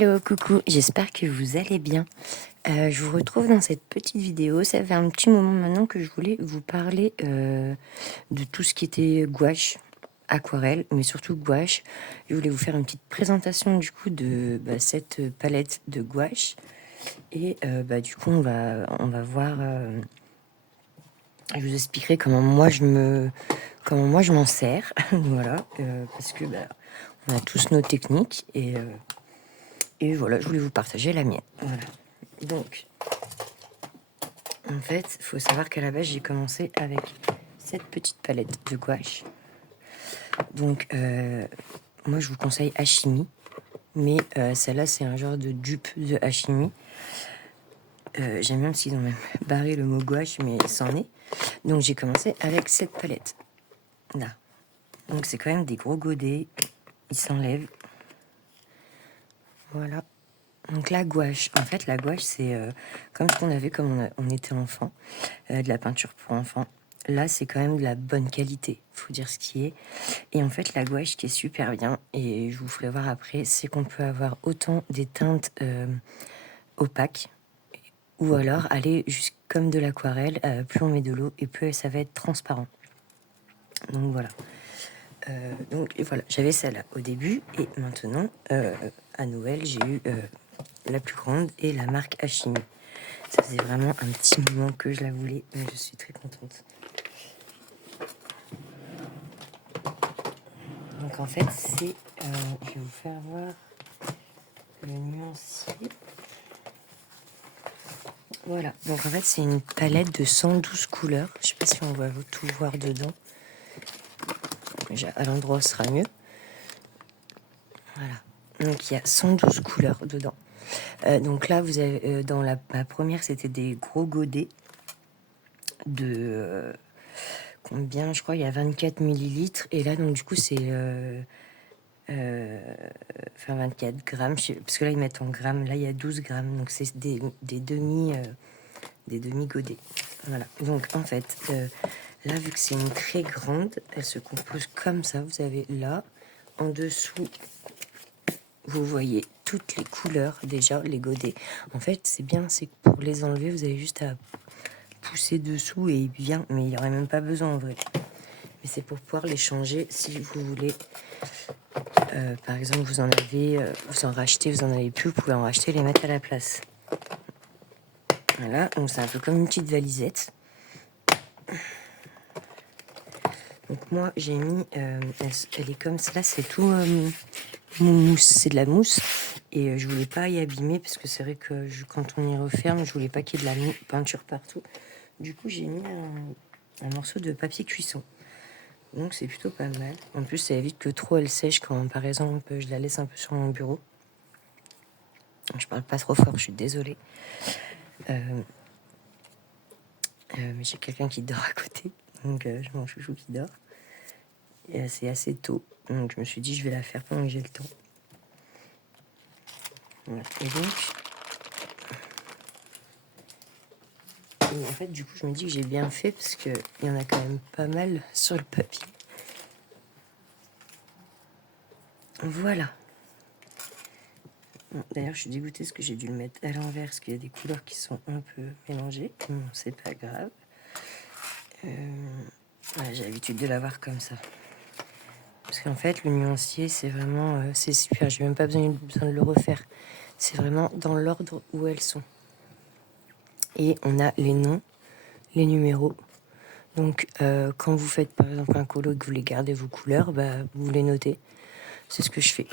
Hello, coucou, j'espère que vous allez bien. Je vous retrouve dans cette petite vidéo. Ça fait un petit moment maintenant que je voulais vous parler de tout ce qui était gouache, aquarelle, mais surtout gouache. Je voulais vous faire une petite présentation du coup de cette palette de gouache. Et du coup, on va voir. Je vous expliquerai comment moi je m'en sers. Voilà, parce que on a tous nos techniques et voilà, je voulais vous partager la mienne. Voilà. Donc, en fait, il faut savoir qu'à la base, j'ai commencé avec cette petite palette de gouache. Donc, moi, je vous conseille Hachimi. Mais celle-là, c'est un genre de dupe de Hachimi. J'aime bien s'ils ont même barré le mot gouache, mais c'en est. Donc, j'ai commencé avec cette palette. Là. Donc, c'est quand même des gros godets. Ils s'enlèvent. Voilà. Donc la gouache, en fait la gouache c'est comme ce qu'on avait comme on était enfant, de la peinture pour enfants. Là c'est quand même de la bonne qualité, faut dire ce qui est. Et en fait la gouache qui est super bien, et je vous ferai voir après, c'est qu'on peut avoir autant des teintes opaques, ou alors aller juste comme de l'aquarelle, plus on met de l'eau et plus ça va être transparent. Donc voilà. Donc voilà, j'avais celle-là au début, et maintenant à Noël j'ai eu la plus grande et la marque Hachimi. Ça faisait vraiment un petit moment que je la voulais, donc je suis très contente. Donc en fait c'est, je vais vous faire voir le nuancier. Voilà, donc en fait c'est une palette de 112 couleurs. Je sais pas si on va tout voir dedans. À l'endroit ce sera mieux. Voilà, donc il y a 112 couleurs dedans. Donc là vous avez dans la première c'était des gros godets de combien, je crois il y a 24 millilitres, et là donc du coup c'est 24 grammes, parce que là ils mettent en grammes, là il y a 12 grammes, donc c'est des demi godets. Voilà, donc en fait là vu que c'est une très grande, elle se compose comme ça. Vous avez là en dessous, vous voyez toutes les couleurs déjà, les godets. En fait c'est bien, c'est que pour les enlever vous avez juste à pousser dessous et bien, mais il n'y aurait même pas besoin en vrai. Mais c'est pour pouvoir les changer si vous voulez. Par exemple, vous en avez, vous en rachetez, vous en avez plus, vous pouvez en racheter et les mettre à la place. Voilà, donc c'est un peu comme une petite valisette. Donc moi j'ai mis, elle est comme ça, c'est tout mousse, c'est de la mousse, et je voulais pas y abîmer parce que c'est vrai que quand on y referme, je voulais pas qu'il y ait de la peinture partout. Du coup j'ai mis un morceau de papier cuisson. Donc c'est plutôt pas mal. En plus ça évite que trop elle sèche quand par exemple je la laisse un peu sur mon bureau. Je parle pas trop fort, je suis désolée. Mais j'ai quelqu'un qui dort à côté, donc j'ai mon chouchou qui dort. Et c'est assez tôt, donc je me suis dit je vais la faire pendant que j'ai le temps. Voilà. Et en fait du coup je me dis que j'ai bien fait parce qu'il y en a quand même pas mal sur le papier. Voilà. Bon, d'ailleurs je suis dégoûtée parce que j'ai dû le mettre à l'envers parce qu'il y a des couleurs qui sont un peu mélangées. Bon, c'est pas grave. Voilà, j'ai l'habitude de l'avoir comme ça. Parce qu'en fait, le nuancier, c'est vraiment... c'est super, j'ai même pas besoin de le refaire. C'est vraiment dans l'ordre où elles sont. Et on a les noms, les numéros. Donc, quand vous faites, par exemple, un colo et que vous voulez garder vos couleurs, vous les notez. C'est ce que je fais.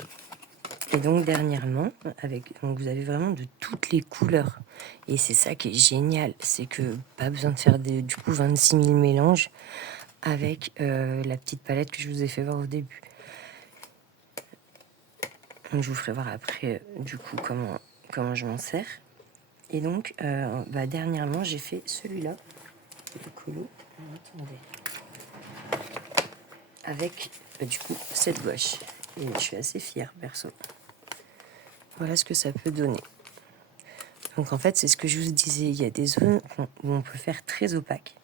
Et donc, dernièrement, donc vous avez vraiment de toutes les couleurs. Et c'est ça qui est génial. C'est que pas besoin de faire du coup 26 000 mélanges avec la petite palette que je vous ai fait voir au début. Donc je vous ferai voir après du coup comment je m'en sers. Et donc dernièrement j'ai fait celui-là, le colo. Attendez. Avec du coup cette gouache. Et je suis assez fière perso. Voilà ce que ça peut donner. Donc en fait c'est ce que je vous disais, il y a des zones où on peut faire très opaque.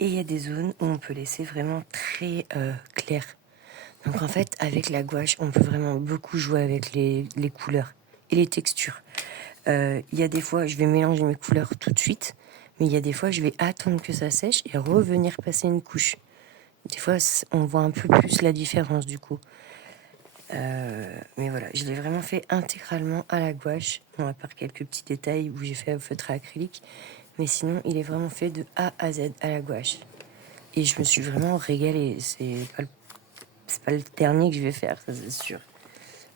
Et il y a des zones où on peut laisser vraiment très clair. Donc en fait avec la gouache on peut vraiment beaucoup jouer avec les couleurs. et les textures. Il y a des fois, je vais mélanger mes couleurs tout de suite, mais il y a des fois, je vais attendre que ça sèche et revenir passer une couche. Des fois, on voit un peu plus la différence du coup. Mais voilà, je l'ai vraiment fait intégralement à la gouache, bon, à part quelques petits détails où j'ai fait au feutre acrylique, mais sinon il est vraiment fait de A à Z à la gouache. Et je me suis vraiment régalée, c'est pas le dernier que je vais faire, ça c'est sûr.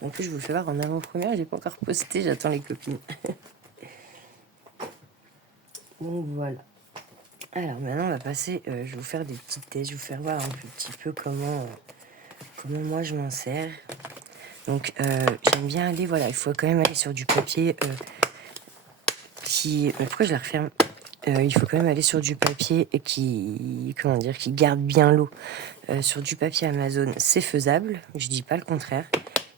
En plus je vous le fais voir en avant-première, je l'ai pas encore posté, j'attends les copines. Donc voilà. Alors maintenant on va passer, je vais vous faire des petits tests, je vais vous faire voir un petit peu comment moi je m'en sers. Donc j'aime bien aller, voilà, il faut quand même aller sur du papier pourquoi je la referme? Il faut quand même aller sur du papier qui garde bien l'eau. Sur du papier Amazon, c'est faisable, je dis pas le contraire,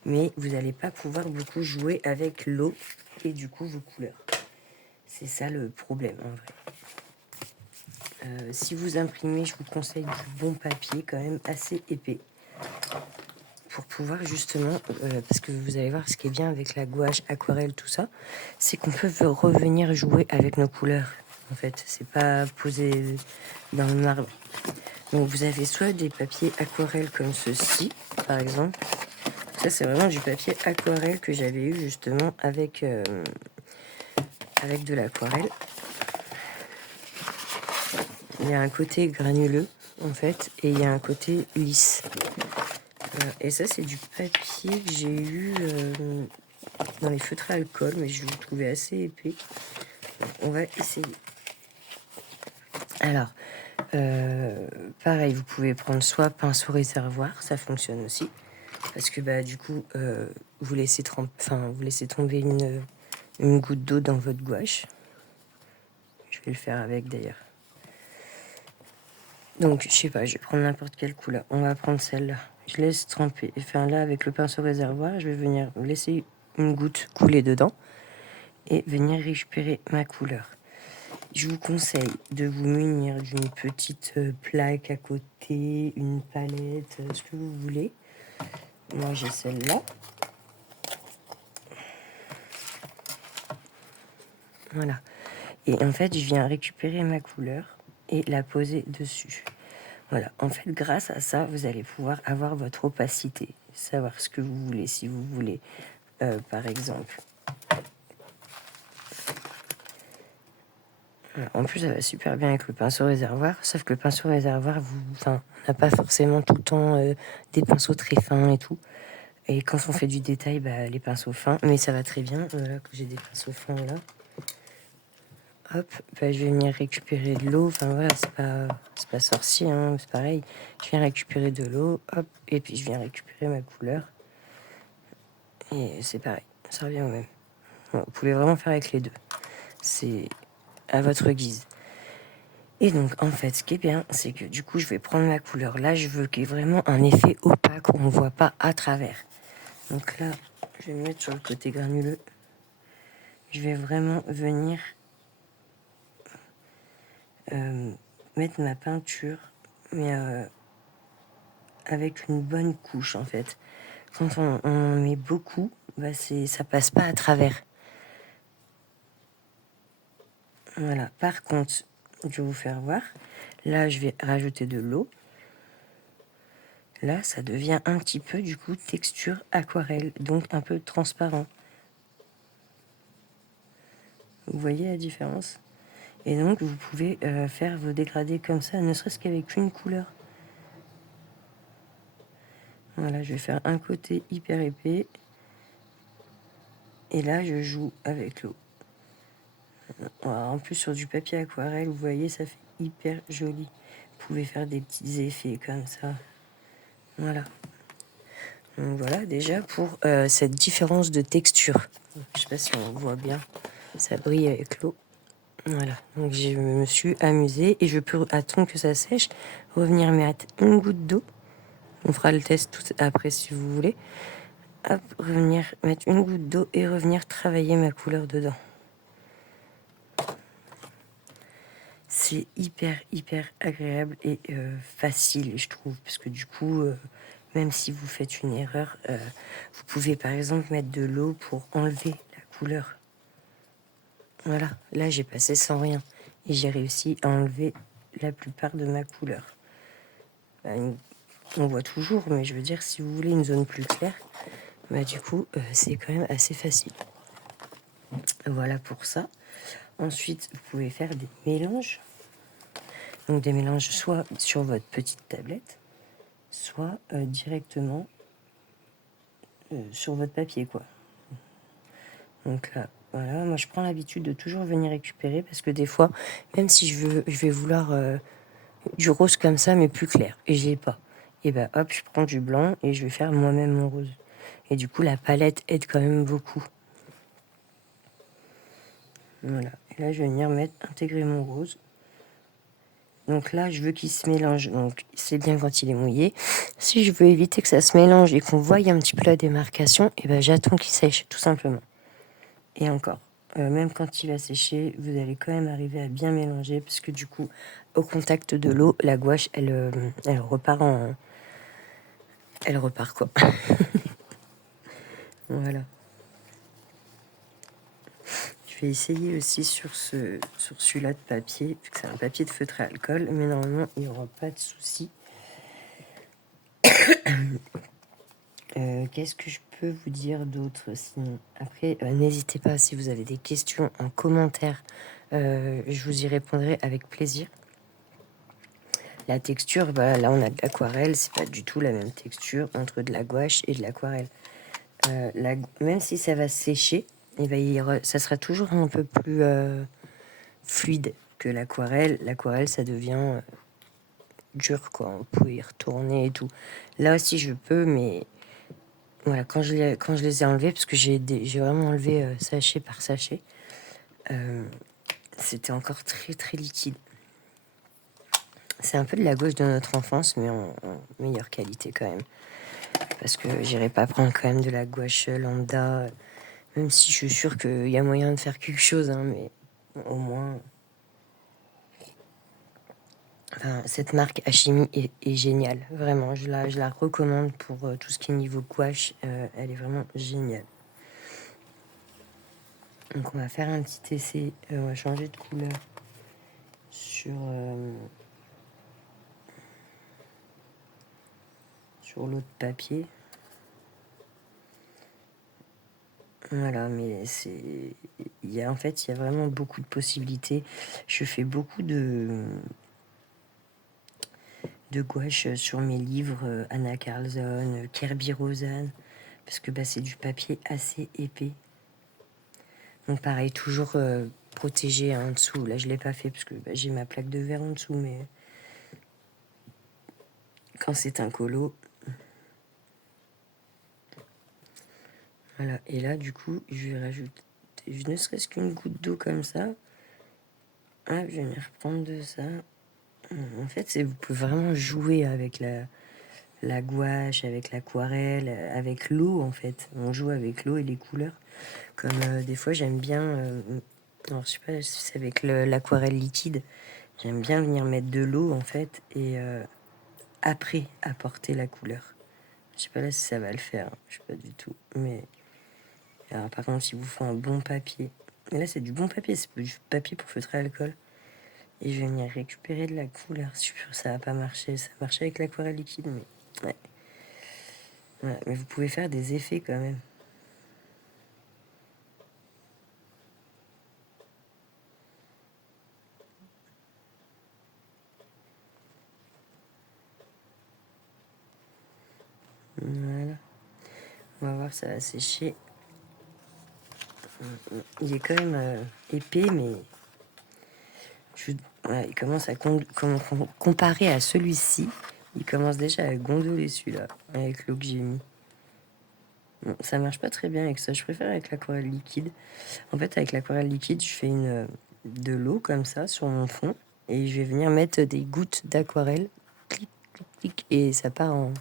mais vous n'allez pas pouvoir beaucoup jouer avec l'eau et du coup vos couleurs. C'est ça le problème en vrai. Si vous imprimez, je vous conseille du bon papier quand même assez épais pour pouvoir justement, parce que vous allez voir ce qui est bien avec la gouache, aquarelle, tout ça, c'est qu'on peut revenir jouer avec nos couleurs. En fait, c'est pas posé dans le marbre. Donc vous avez soit des papiers aquarelles comme ceci, par exemple. Ça c'est vraiment du papier aquarelle que j'avais eu justement avec de l'aquarelle. Il y a un côté granuleux en fait et il y a un côté lisse. Et ça c'est du papier que j'ai eu dans les feutres à alcool, mais je le trouvais assez épais. On va essayer. Alors, pareil, vous pouvez prendre soit pinceau réservoir, ça fonctionne aussi, parce que bah du coup, vous laissez tomber une goutte d'eau dans votre gouache. Je vais le faire avec d'ailleurs. Donc, je sais pas, je vais prendre n'importe quelle couleur. On va prendre celle-là. Je laisse tremper. Enfin là, avec le pinceau réservoir, je vais venir laisser une goutte couler dedans et venir récupérer ma couleur. Je vous conseille de vous munir d'une petite plaque à côté, une palette, ce que vous voulez. Moi, j'ai celle-là. Voilà. Et en fait, je viens récupérer ma couleur et la poser dessus. Voilà. En fait, grâce à ça, vous allez pouvoir avoir votre opacité, savoir ce que vous voulez. Si vous voulez, par exemple... En plus, ça va super bien avec le pinceau réservoir, sauf que le pinceau réservoir, on n'a pas forcément tout le temps des pinceaux très fins et tout. Et quand on fait du détail, bah, les pinceaux fins, mais ça va très bien. Voilà, que j'ai des pinceaux fins là. Hop, bah, je vais venir récupérer de l'eau. Enfin voilà, c'est pas sorcier, hein, c'est pareil. Je viens récupérer de l'eau, hop, et puis je viens récupérer ma couleur. Et c'est pareil, ça revient au même. Bon, vous pouvez vraiment faire avec les deux. C'est à votre guise. Et donc, en fait, ce qui est bien, c'est que du coup, je vais prendre ma couleur. Là, je veux qu'il y ait vraiment un effet opaque où on ne voit pas à travers. Donc là, je vais me mettre sur le côté granuleux. Je vais vraiment venir mettre ma peinture, mais avec une bonne couche, en fait. Quand on en met beaucoup, bah ça passe pas à travers. Voilà. Par contre, je vais vous faire voir. Là, je vais rajouter de l'eau. Là, ça devient un petit peu, du coup, texture aquarelle, donc un peu transparent. Vous voyez la différence? Et donc, vous pouvez faire vos dégradés comme ça, ne serait-ce qu'avec une couleur. Voilà, je vais faire un côté hyper épais. Et là, je joue avec l'eau. En plus, sur du papier aquarelle, vous voyez, ça fait hyper joli. Vous pouvez faire des petits effets comme ça. Voilà. Donc voilà, déjà pour cette différence de texture. Je sais pas si on voit bien. Ça brille avec l'eau. Voilà. Donc je me suis amusée et je peux attendre que ça sèche, revenir mettre une goutte d'eau. On fera le test tout après si vous voulez. Hop, revenir mettre une goutte d'eau et revenir travailler ma couleur dedans. C'est hyper agréable et facile, je trouve, parce que du coup, même si vous faites une erreur, vous pouvez par exemple mettre de l'eau pour enlever la couleur. Voilà, là j'ai passé sans rien et j'ai réussi à enlever la plupart de ma couleur. On voit toujours, mais je veux dire, si vous voulez une zone plus claire, du coup, c'est quand même assez facile. Voilà pour ça. Ensuite, vous pouvez faire des mélanges. Donc des mélanges soit sur votre petite tablette, soit directement sur votre papier, quoi. Donc là, voilà, moi je prends l'habitude de toujours venir récupérer parce que des fois, même si je vais vouloir du rose comme ça, mais plus clair, et j'ai pas. Et ben hop, je prends du blanc et je vais faire moi-même mon rose. Et du coup, la palette aide quand même beaucoup. Voilà. Et là, je vais venir intégrer mon rose. Donc là, je veux qu'il se mélange. Donc, c'est bien quand il est mouillé. Si je veux éviter que ça se mélange et qu'on voie un petit peu la démarcation, et ben j'attends qu'il sèche, tout simplement. Et encore, même quand il va sécher, vous allez quand même arriver à bien mélanger parce que du coup, au contact de l'eau, la gouache, elle repart elle repart quoi. Voilà. Je vais essayer aussi sur celui-là de papier, vu que c'est un papier de feutre à alcool, mais normalement, il n'y aura pas de souci. Qu'est-ce que je peux vous dire d'autre sinon? Après, n'hésitez pas si vous avez des questions en commentaire, je vous y répondrai avec plaisir. La texture, bah, là on a de l'aquarelle, c'est pas du tout la même texture entre de la gouache et de l'aquarelle. Même si ça va sécher, ça sera toujours un peu plus fluide que l'aquarelle. L'aquarelle, ça devient dur, quoi. On peut y retourner et tout. Là aussi, je peux, mais voilà, quand je les ai enlevés, parce que j'ai vraiment enlevé sachet par sachet, c'était encore très très liquide. C'est un peu de la gouache de notre enfance, mais en meilleure qualité quand même. Parce que j'irai pas prendre quand même de la gouache lambda, même si je suis sûre qu'il y a moyen de faire quelque chose, hein, mais au moins... Enfin, cette marque Hachimi est géniale, vraiment. Je la recommande pour tout ce qui est niveau gouache. Elle est vraiment géniale. Donc on va faire un petit essai. On va changer de couleur sur l'autre papier. Voilà, mais en fait, il y a vraiment beaucoup de possibilités. Je fais beaucoup de gouache sur mes livres, Anna Carlson, Kerby Rosen, parce que c'est du papier assez épais. Donc pareil, toujours protégé en dessous. Là, je l'ai pas fait parce que j'ai ma plaque de verre en dessous, mais quand c'est un colo, voilà. Et là, du coup, je vais rajouter, ne serait-ce qu'une goutte d'eau comme ça. Ah, je vais venir reprendre de ça. En fait, vous pouvez vraiment jouer avec la gouache, avec l'aquarelle, avec l'eau, en fait. On joue avec l'eau et les couleurs. Comme des fois, j'aime bien... alors, je sais pas si c'est avec l'aquarelle liquide. J'aime bien venir mettre de l'eau, en fait, et après apporter la couleur. Je sais pas là si ça va le faire. Je sais pas du tout. Mais... Alors, par contre, si vous faites un bon papier... Et là, c'est du bon papier. C'est du papier pour feutrer à l'alcool. Et je vais venir récupérer de la couleur. Je suis sûre que ça va pas marcher. Ça marche avec l'aquarelle liquide, mais... Ouais. Ouais, mais vous pouvez faire des effets quand même. Voilà. On va voir, ça va sécher. Il est quand même épais, mais voilà, il commence à comparer à celui-ci. Il commence déjà à gondoler celui-là avec l'eau que j'ai mis. Bon, ça marche pas très bien avec ça. Je préfère avec l'aquarelle liquide. En fait, avec l'aquarelle liquide, je fais de l'eau comme ça sur mon fond et je vais venir mettre des gouttes d'aquarelle. Clic, clic, clic, et ça part en...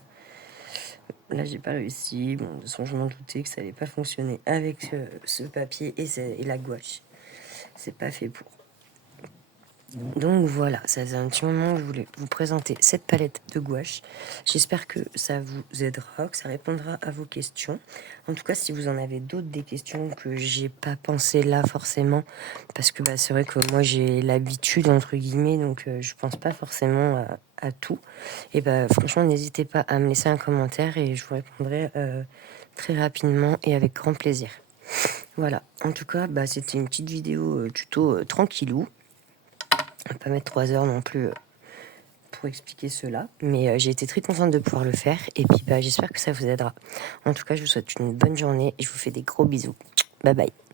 Là, j'ai pas réussi. Bon, de toute façon, je m'en doutais que ça allait pas fonctionner avec ce papier et la gouache. C'est pas fait pour. Donc voilà, ça faisait un petit moment que je voulais vous présenter cette palette de gouache. J'espère que ça vous aidera, que ça répondra à vos questions. En tout cas, si vous en avez d'autres, des questions que j'ai pas pensé là forcément, parce que c'est vrai que moi j'ai l'habitude entre guillemets, donc je pense pas forcément à tout. Et franchement, n'hésitez pas à me laisser un commentaire et je vous répondrai très rapidement et avec grand plaisir. Voilà, en tout cas, c'était une petite vidéo tuto tranquillou. On va pas mettre 3 heures non plus pour expliquer cela, mais j'ai été très contente de pouvoir le faire et puis j'espère que ça vous aidera. En tout cas, je vous souhaite une bonne journée et je vous fais des gros bisous. Bye bye.